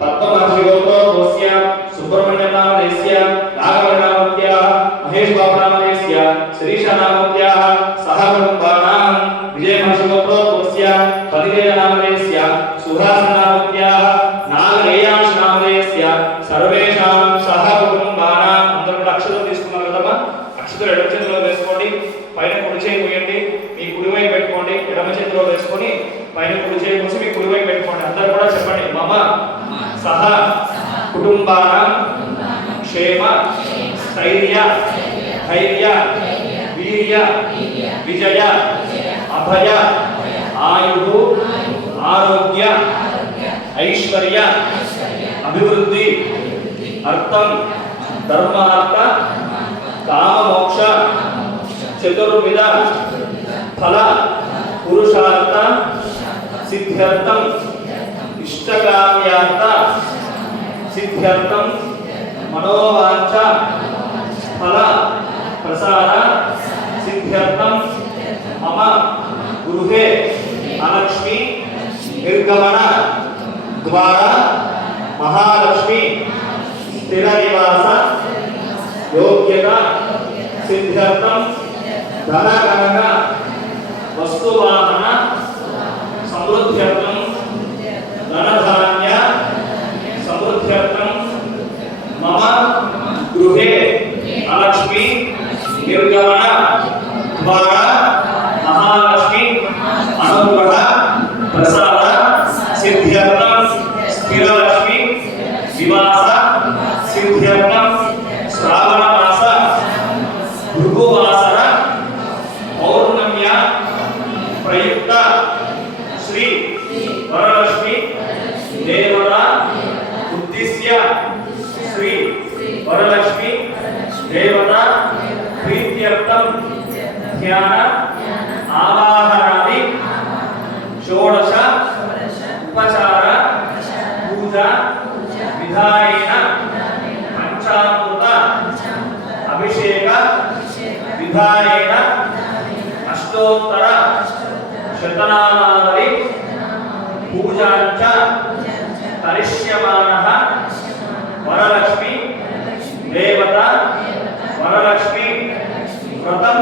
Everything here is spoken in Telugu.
पद्ममहर्षि गोत्रोद्भवस्य सुब्रह्मण्यं नामधेयस्य नागवरनामत्याः महेश बाबू नामधेयस्य शिरीषा नामत्याः सह कुटुम्बानां विजयमहर्षि गोत्रोद्भवस्य पतिदेव नामधेयस्य सुहास नामत्याः नागरेयांश नामधेयस्य सर्वेषां सह कुटुम्बानां అందరూ అక్షతలు తీసుకున్నారు కదమ్మా అక్షతలు ఎడమ చేతిలో వేసుకోండి పైన కుడి చేయి పోయండి మీ కుడి వైపు పెట్టుకోండి ఎడమ చేతిలో వేసుకొని పైన కుడి చేయి పోసి మీ కుడి వైపు పెట్టుకోండి అందరూ కూడా చెప్పండి మమ సహ కుటుంబానాం క్షేమ స్థైర్య ధైర్య వీర్య విజయ అభయ ఆయు ఆరోగ్య ఐశ్వర్య అభివృద్ధి అర్థం ధర్మార్థ కామ మోక్ష చతుర్విధ ఫల పురుషార్థ సిద్ధ్యర్థం ఇష్టకామ్యార్థ సిద్ధ్యర్థం మనోవాంఛ ఫల ప్రసాద సిద్ధ్యర్థం మమ గృహే అలక్ష్మి నిర్గమన ద్వారా మహాలక్ష్మి స్థిర నివాస యోగ్యత సిద్ధ్యర్థం ధనకనక వస్తువాహన సమృద్ధ్యర్థం ధనధాన్య సమృద్ధ్యర్థం మమ గృహే అలక్ష్మి నిర్గమన ద్వారా మహాలక్ష్మి అనుగ్రహ ప్రసాద సిద్ధ్యర్థం స్థిరలక్ష్మి నివాస సిద్ధ్యర్థం శ్రావణ మాస భృగువాసర పౌర్ణమ్య ప్రయుక్త శ్రీ వరలక్ష్మి దేవత ఉద్దిశ్య శ్రీ వరలక్ష్మి దేవత ప్రీత్యర్థం ధ్యాన ఆవాహనాది షోడశ ఉపచార పూజ విధాయేన పంచామృత అభిషేక విధాయేన అష్టోత్తర శతనామావళి పూజాంచ కరిష్యమానః వరలక్ష్మి దేవత వరలక్ష్మి వ్రతం